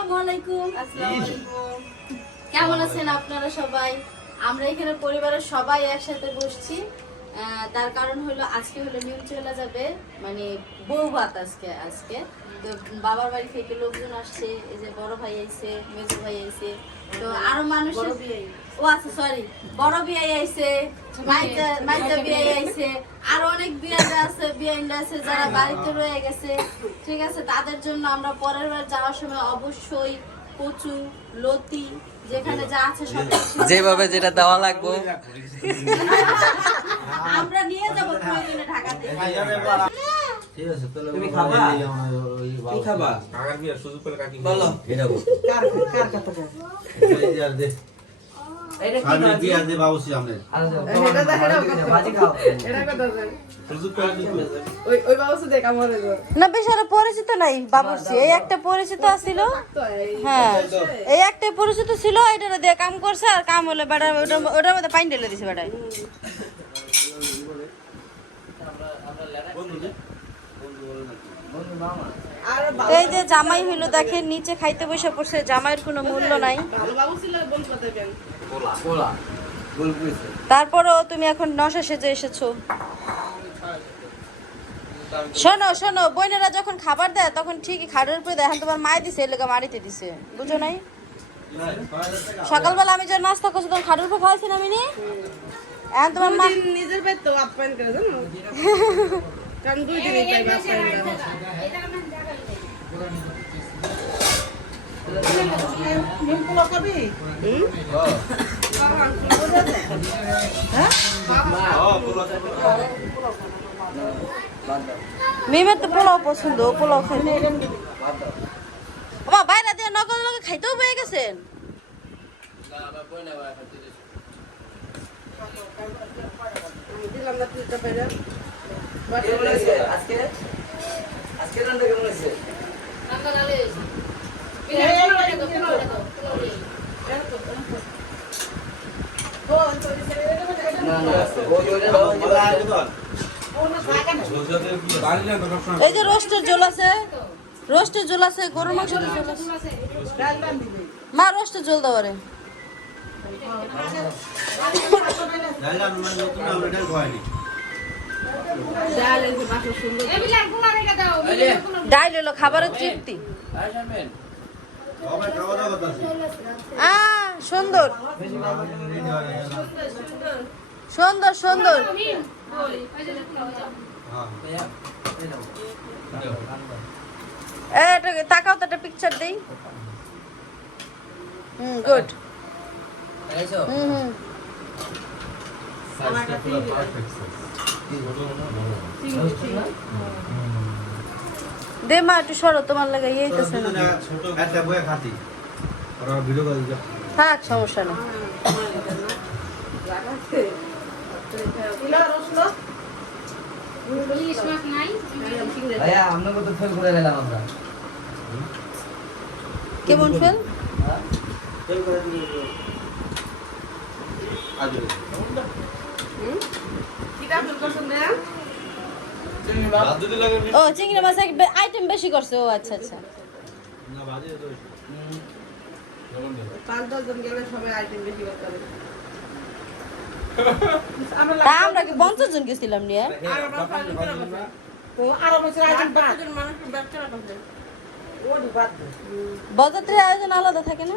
আসসালামু আলাইকুম। কেমন আছেন আপনারা সবাই? আমরা এখানে পরিবারের সবাই একসাথে বসছি। তার কারণ হলো আজকে হলো নিউজ চলে যাবে। মানে বউ ভাত আজকে আজকে। তো বাবার বাড়ি থেকে লোকজন আসছে এই যে বড় ভাই আইছে মেজো ভাই আইছে। তো আরও মানুষ ও আচ্ছা সরি বড় বিয়ে আইছে মাইতা মাইতা বিয়ে আইছে। অনেক বিয়ারা আছে বিয়াইন্ডা আছে যারা বাড়িতে রয়ে গেছে ঠিক আছে তাদের জন্য আমরা পরের বার যাওয়ার সময় অবশ্যই কচু লতি যেখানে যা আছে সব যেভাবে যেটা দেওয়া লাগবে। আমরা নিয়ে যাব প্রয়োজনে ঢাকাতে। ঠিক আছে তাহলে তুমি খাবা? কি খাবা? কাকার বিয়ার সুযোগ পেলে কাকি বলো। এটা কার কার কথা বল এই যে আর দে। সামনে আর দে বাবুসি ভাজি খাও সুযোগ না পরিচিত নাই বাবুর্চি এই একটা পরিচিত ছিল হ্যাঁ। এই একটা পরিচিত ছিল এটা দিয়ে কাম করছে আর কাম হলে বেড়া ওটার ওটার মধ্যে পাইন ঢেলে দিছে বেড়ায়। এই যে জামাই হইল দেখেন নিচে খাইতে বসে পড়ছে জামাইয়ের কোনো মূল্য নাই। তারপরও তুমি এখন নশা সেজে এসেছ। শোনো শোনো বোনেরা যখন খাবার দেয় তখন ঠিকই খাটের উপরে দেয়। এখন তোমার মায় দিছে এলাকা মারিতে দিছে। বুঝো নাই? সকালবেলা আমি যে নাস্তা করছি তখন খাটের উপরে খাওয়াইছি না আমি নি এখন তোমার মা নিজের পেট তো আপ্যায়ন করে জানো? কারণ দুই দিনই আপ্যায়ন করা। মিমের তো পোলাও পছন্দ পোলাও খাইতে বাবা বাইরে দিয়ে লগে খাইতেও পেয়ে গেছেন? দিলাম না কেমন হয়েছে আজকে? আজকে রান্না কেমন হয়েছে? এই যে রোস্টের ঝোল আছে রোস্টের ঝোল আছে মাংসের ঝোল আছে। মা রোস্টের ঝোল দাও রে জানলা মানে নতুন আমরা ডাল সুন্দর ডাইল হলো খাবারের তৃপ্তি। সুন্দর। সুন্দর সুন্দর। তাকাও তো একটা পিকচার দেই। হুম গুড হুম হুম। দে মা একটু সরো তোমার লাগে ইয়ে হইতেছে না। একটা বয়ে খাতি ওরা ভিডিও করে দিচ্ছে থাক সমস্যা আমরা? কেমন ফেল করে ও, চিংড়ি মাছ আইটেম বেশি করছে। ও আচ্ছা আচ্ছা। আমরা কি পঞ্চাশ জন গেছিলাম নিয়ে? বরযাত্রীর আয়োজন আলাদা থাকে না?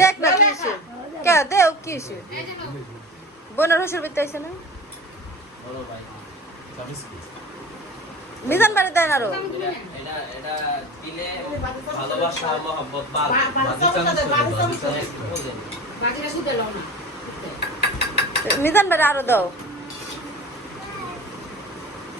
দেখ না বিতে আইছে না মিজান বাড়ি দেয় না আরও মিজান বাড়ি আরও দাও ভাইয়া ভাইয়া খাওয়া না বল।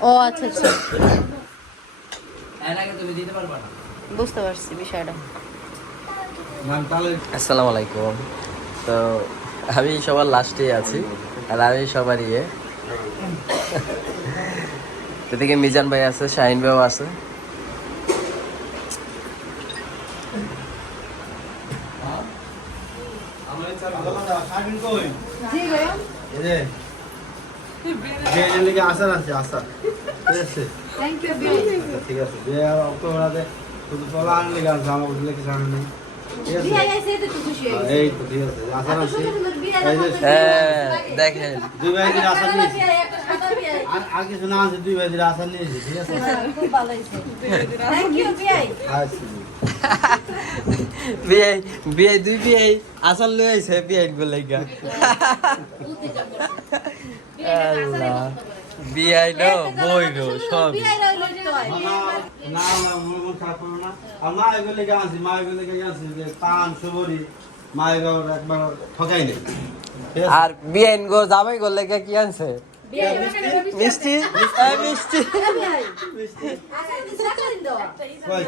ও আচ্ছা আচ্ছা। এর আগে তুমি দিতে পারবা না? বুঝতে পারছি বিষয়টা। আসসালামু আলাইকুম। তো আমি সবার লাস্টে আছি আর আমি সবার ইয়ে এদিকে মিজান ভাই আছে শাহিন ভাইও আছে। শাহিন আসার আছে আসার। ঠিক আছে? ইউ আচ্ছা, ঠিক আছে। যে অক্টোবর শুধু চলা আনলে লিগে আমার বুঝলে কিছু আনে নেই। হয়ে হ্যাঁ, হ্যাঁ দেখেন। দুই ভাই আসার নিয়েছি। আর কিছু না আছে দুই ভাই আসার নিয়েছি ঠিক আছে। বিয়ে বিয়ে দুই বিয়ে আসল লই আইছে বিয়ে বলে গা। আল্লাহ বিয়ে নো বই গো সব। বিয়ে রইল তো। না না মন মন খারাপ করো না। আর মা এগুলো লেগে আনছি মা এগুলো লেগে আনছি যে পান সুবরি মা এগুলো একবার ঠকাই নেই আছে? আর বিয়ে গো জামাই গো লেগে কি আনছে? মিষ্টি মিষ্টি মিষ্টি আচ্ছা মিষ্টি হয়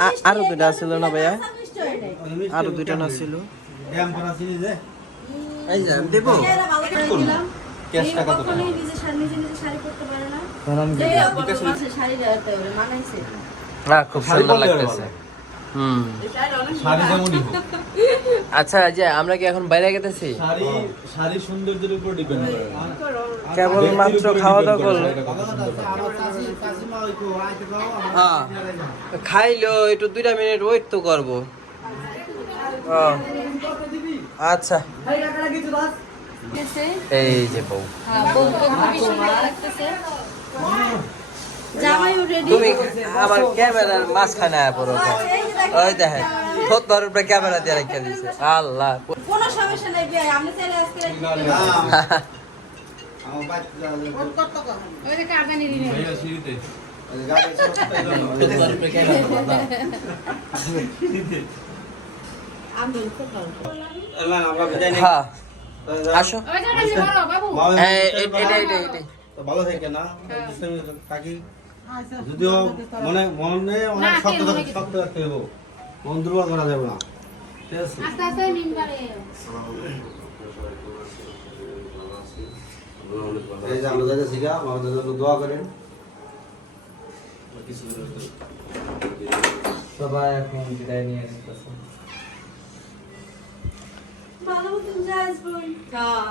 আ- আরও দুইটা ছিল না ভাইয়া? মিষ্টি মিষ্টি আরও দুইটা না ছিল খুব সুন্দর লাগতেছে হুম শাড়ি যেমনই হোক আচ্ছা যে আমরা কি এখন বাইরে গেতেছি শাড়ি শাড়ি সৌন্দর্যের উপর ডিপেন্ড করে কেবল মাত্র খাওয়া দাওয়া করল হ্যাঁ। খাইলো একটু দুইটা মিনিট ওয়েট তো করব ও, আচ্ছা এই যে বউ হ্যাঁ বউকে খুবই সুন্দর লাগতেছে তুমি আমার ক্যামেরার মাঝখানে আয়া পড়ো। ওই দেখেন তোর উপরে ক্যামেরা দিয়ে রেখে দিছে। আল্লাহ। কোনো সমস্যা নাই বিয়ে আমি চাইলে আজকে ভাইয়া সিঁড়িতে। তোর উপরে ক্যামেরা আমি খুব ভালো আমরা বিদায় নিই। হ্যাঁ। আসো। বাবা, এই, এই, এটা এটা এটা ভালো থাকে না? কাকি যদিও মনে মনে অনেক শক্ত থাকতে শক্ত রাখতে হবে মন দুর্বল করা যাবে না। ঠিক আছে? এই যে আমরা আমাদের জন্য দোয়া করেন। সবাই এখন বিদায় নিয়ে ভালো মতন যাস বোন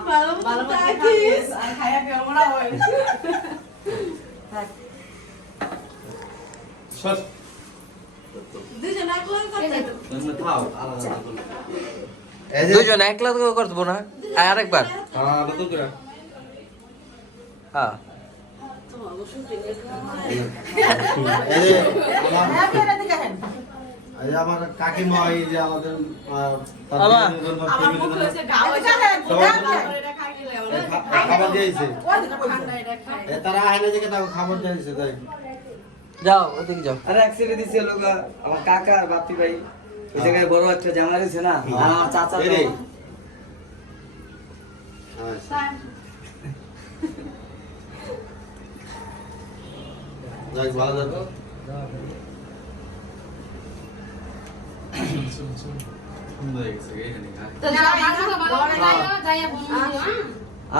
ভালো মতন থাকিস দুজন একলাই করতে থাও আলাদা দুজন একলা তো করব না আর আরেকবার হ্যাঁ হ্যাঁ। আমার কাকিমা এই যে আমাদের আহ, তার আমা। বিয়ের জন্য family জন্য খা- খাবার দিয়েছে তারা আয় না খাবার দিয়েছে তাই। যাও ওদিকে যাও। আরে সাইডে দিছে লোক আমার কাকা আর বাপি ভাই। ওই জায়গায় বড় একটা জামা রয়েছে না? আর আমার চাচা এই রে। আচ্ছা। যাক, ভালো হয়ে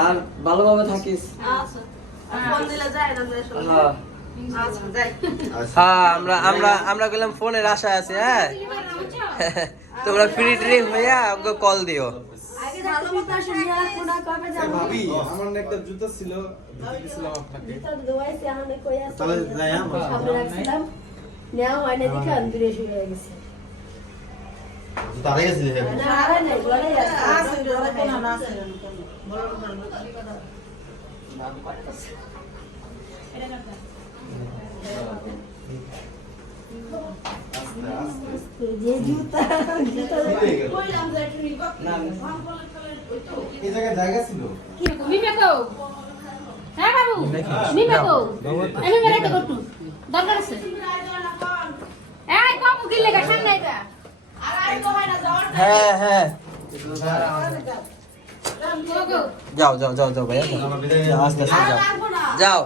আর ভালোভাবে থাকিস। ফোন দিলে যায়। হ্যাঁ আচ্ছা, যাই। আচ্ছা। হ্যাঁ আমরা আমরা আমরা গেলাম ফোনের আশায় আছে হ্যাঁ তোমরা ফ্রি ট্রি হইয়া আমাকে কল দিও আগে দরকার আছে হ্যাঁ হ্যাঁ যাও। যাও যাও যাও ভাইয়া আস্তে আস্তে যাও। যাও।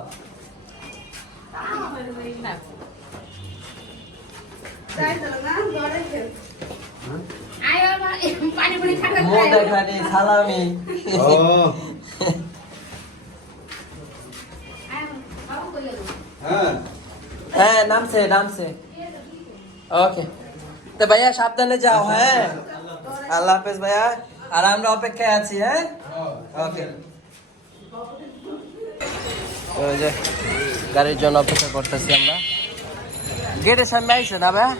হ্যাঁ নামছে নামছে ওকে ভাইয়া সাবধানে যাও হ্যাঁ আল্লাহ হাফেজ ভাইয়া আর আমরা অপেক্ষায় আছি হ্যাঁ ওকে গাড়ির জন্য অপেক্ষা করতেছি আমরা। গেটের সামনে আইছে না ভাই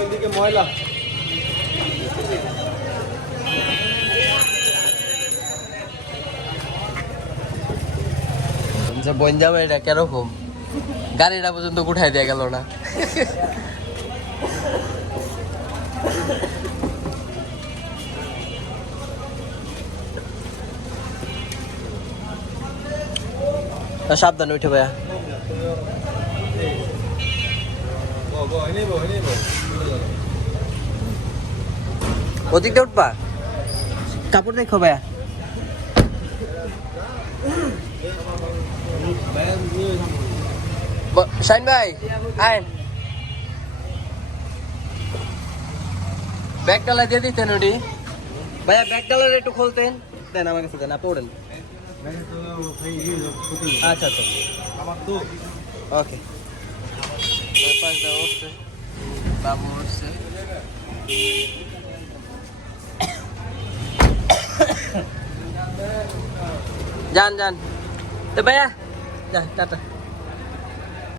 ওইদিকে ময়লা। যে বঞ্জাব এটা কীরকম? গাড়িটা পর্যন্ত উঠাই দেওয়া গেল না। সাবধানে উঠে ভাইয়া। ওদিকটা উঠবা? কাপড় দেখো ভাইয়া। শাইন ভাই আয় ব্যাগ ডালা দিয়ে দিতেন ওটি ভাইয়া, ব্যাগ ডালার একটু খুলতেন। দেন আমার কাছে দেন, আপনি ওড়েন। আচ্ছা আচ্ছা আমার তো ওকে পাঁচটা উঠছে বাবু উঠছে যান যান তো ভাইয়া যা টাটা